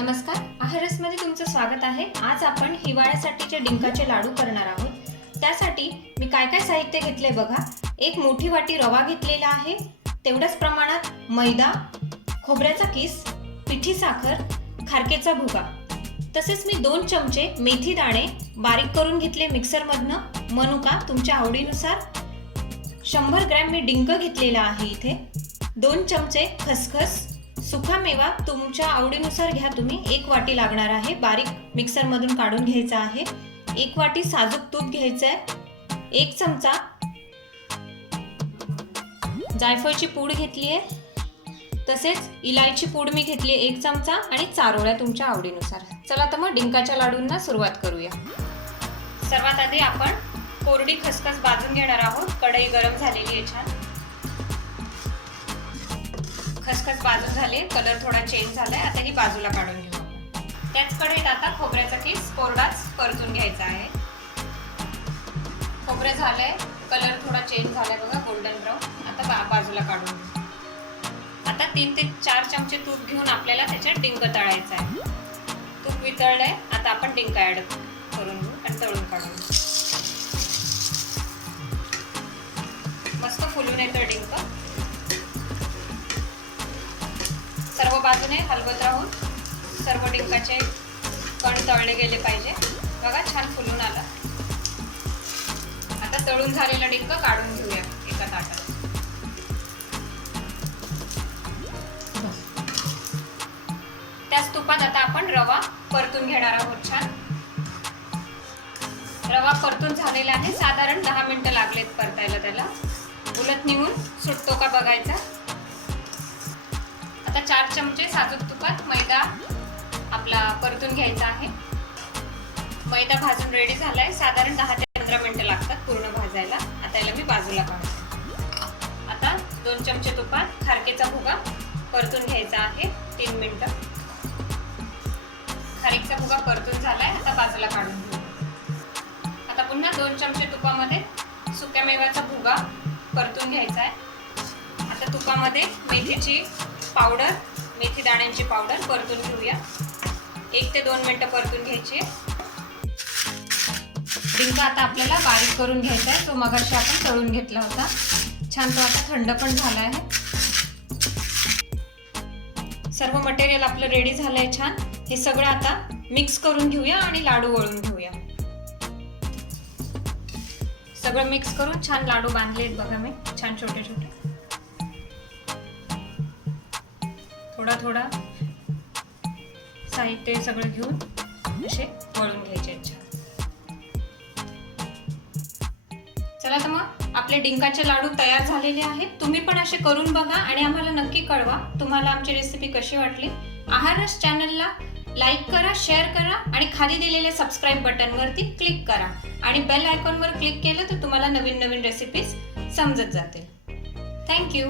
नमस्कार, आहारसमध्ये तुमचं स्वागत आहे। आज आपण हिवाळ्यासाठीचे डिंकाचे लाडू करणार आहोत। त्यासाठी मी काय काय साहित्य घेतले बघा। एक मोठी वाटी रवा घेतलेला आहे, तेवढ्याच प्रमाणात मैदा, खोबऱ्याचा किस, पिठी साखर, खारकेचा भुगा, तसेच मी 2 चमचे मेथी दाणे बारीक करून घेतले मिक्सर मधनं, मनुका तुमच्या आवडीनुसार, 100 ग्रॅम मी डिंक घेतलेला आहे इथे, 2 चमचे खसखस, सुका मेवा तुमच्या आवडीनुसार घ्या तुम्ही, 1 वाटी लागणार आहे, बारीक मिक्सर मधून काढून घ्यायचा आहे, 1 वाटी साजूक तूप घ्यायचं आहे, 1 चमचा जायफळची पूड घेतली आहे, तसेच इलायची पूड मी घेतली 1 चमचा आणि चारोळ्या तुमच्या आवडीनुसार। चला तर मग डिंकाच्या लाडूंना सुरुवात करूया। सर्वात आधी आपण कोरडी खसखस भाजून घेणार आहोत। कढई गरम झालेली आहे छान। खसखस भाजून झाले, कलर थोडा चेंज झालाय, आता ही बाजूला काढून घेऊ आपण। त्याच कढईत आता खोबऱ्याचा किस कोरडाच परतून घ्यायचा आहे। खोबरे झालंय, कलर थोडा चेंज झालाय बघा, गोल्डन ब्राउन। आता बाजूला काढून घेऊ। आता 3 ते 4 चमचे तूप घेऊन आपल्याला त्याच्यात डिंक तळायचा आहे। तूप वितळलंय, आता आपण डिंक ऍड करून घेऊ आणि तळून काढू। मस्त फुलून येतं डिंक। सर्व बाजूने हलवत राहून सर्व डिंकाचे कण तळले गेले पाहिजे। बघा छान फुलून आलं। आता तळून झालेला डिंक काढून घेऊया एका ताटात। त्याच तुपात आता आपण रवा परतून घेणार आहोत छान। रवा परतून झालेला आहे, साधारण 10 मिनिटं लागलेत परतायला त्याला। उलट निघून सुटतो का बघायचा। आता 4 चमचे साजूक तुपात मैदा आपला परतून घ्यायचा आहे। मैदा भाजून रेडी झालाय, साधारण 10 ते 15 मिनिटं लागतात पूर्ण भाजायला। आता याला मी बाजूला काढते। आता 2 चमचे तुपात खारकेचा भुगा परतून घ्यायचा आहे 3 मिनिटं। खारकेचा भुगा परतून झालाय, आता बाजूला काढून घेऊ। आता पुन्हा 2 चमचे तुपामध्ये सुक्या मेव्याचा भुगा परतून घ्यायचा आहे। आता तुपामध्ये मेथीची पावडर, मेथी दाण्यांची पावडर परतून घेऊया। 1 ते 2 मिनिटं परतून घ्यायची। डिंक आता आपल्याला बारीक करून घ्यायचा आहे, तो मगाशी आपण तळून घेतला होता छान। तो आता थंड पण झाला आहे। सर्व मटेरियल आपलं रेडी झालंय छान। हे सगळं आता मिक्स करून घेऊया आणि लाडू वळून घेऊया। सगळं मिक्स करून छान लाडू बांधलेत बघा मी, छान छोटे छोटे। थोडा थोडा साहित्य सगळं घेऊन असे वळून घ्यायचे छान। चला तर मग आपले डिंकाचे लाडू तयार झालेले आहेत। तुम्ही पण असे करून बघा आणि आम्हाला नक्की कळवा तुम्हाला आमची रेसिपी कशी वाटली। आहारस चॅनलला लाईक करा, शेअर करा आणि खाली दिलेल्या सबस्क्राईब बटन वरती क्लिक करा आणि बेल आयकॉन वर क्लिक केलं तर तुम्हाला नवीन नवीन रेसिपीज समजत जातील। Thank you.